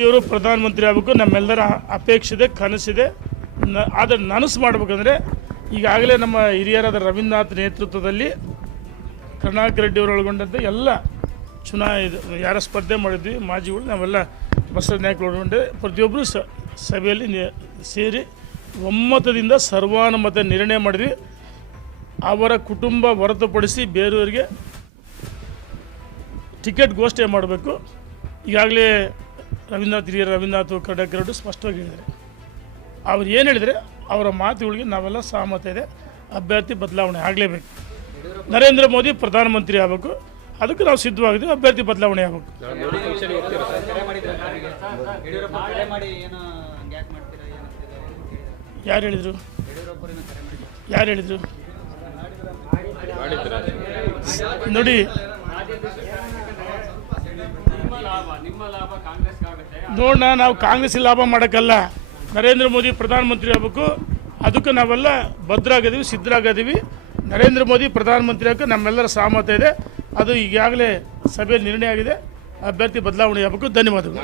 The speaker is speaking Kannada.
ಇವರು ಪ್ರಧಾನಮಂತ್ರಿ ಆಗಬೇಕು, ನಮ್ಮೆಲ್ಲರ ಅಪೇಕ್ಷೆ ಇದೆ ಕನಸಿದೆ ಆದರೆ ನನಸು ಮಾಡಬೇಕಂದ್ರೆ, ಈಗಾಗಲೇ ನಮ್ಮ ಹಿರಿಯರಾದ ರವೀಂದ್ರನಾಥ್ ನೇತೃತ್ವದಲ್ಲಿ ಕರ್ನಾಟಕ ರೆಡ್ಡಿ ಅವರು ಒಳಗೊಂಡಂತೆ ಎಲ್ಲ ಇದು ಯಾರ ಸ್ಪರ್ಧೆ ಮಾಡಿದ್ವಿ ಮಾಜಿಗಳು ನಾವೆಲ್ಲ ಬಸವ ನಾಯಕರು ಒಳಗೊಂಡೆ ಪ್ರತಿಯೊಬ್ಬರು ಸಭೆಯಲ್ಲಿ ಸೇರಿ ಒಮ್ಮತದಿಂದ ಸರ್ವಾನುಮತ ನಿರ್ಣಯ ಮಾಡಿದ್ವಿ. ಅವರ ಕುಟುಂಬ ಹೊರತುಪಡಿಸಿ ಬೇರೆಯವರಿಗೆ ಟಿಕೆಟ್ ಘೋಷಣೆ ಮಾಡಬೇಕು. ಈಗಾಗಲೇ ರವೀಂದ್ರನಾಥ್ ಹಿರಿಯರು ರವೀಂದ್ರನಾಥ್ ಕಡಕರಡು ಸ್ಪಷ್ಟವಾಗಿ ಹೇಳಿದ್ದಾರೆ. ಅವ್ರು ಏನು ಹೇಳಿದರೆ ಅವರ ಮಾತುಗಳಿಗೆ ನಾವೆಲ್ಲ ಸಹಮತ ಇದೆ, ಅಭ್ಯರ್ಥಿ ಬದಲಾವಣೆ ಆಗಲೇಬೇಕು. ನರೇಂದ್ರ ಮೋದಿ ಪ್ರಧಾನಮಂತ್ರಿ ಆಗಬೇಕು, ಅದಕ್ಕೆ ನಾವು ಸಿದ್ಧವಾಗಿದ್ದೀವಿ, ಅಭ್ಯರ್ಥಿ ಬದಲಾವಣೆ ಆಗಬೇಕು. ಯಾರು ಹೇಳಿದರು? ಯಾರು ಹೇಳಿದರು? ನೋಡಿ ನೋಡೋಣ ನಾವು ಕಾಂಗ್ರೆಸ್ ಲಾಭ ಮಾಡೋಕ್ಕಲ್ಲ. ನರೇಂದ್ರ ಮೋದಿ ಪ್ರಧಾನಮಂತ್ರಿ ಆಗಬೇಕು. ಅದಕ್ಕೆ ನಾವೆಲ್ಲ ಭದ್ರಾಗಿದ್ದೀವಿ ಸಿದ್ಧರಾಗಿದ್ದೀವಿ ನರೇಂದ್ರ ಮೋದಿ ಪ್ರಧಾನಮಂತ್ರಿ ಆಗಕ್ಕೆ ನಮ್ಮೆಲ್ಲರ ಸಹಮತ ಇದೆ. ಅದು ಈಗಾಗಲೇ ಸಭೆಯಲ್ಲಿ ನಿರ್ಣಯ ಆಗಿದೆ. ಅಭ್ಯರ್ಥಿ ಬದಲಾವಣೆ ಆಗಬೇಕು. ಧನ್ಯವಾದಗಳು.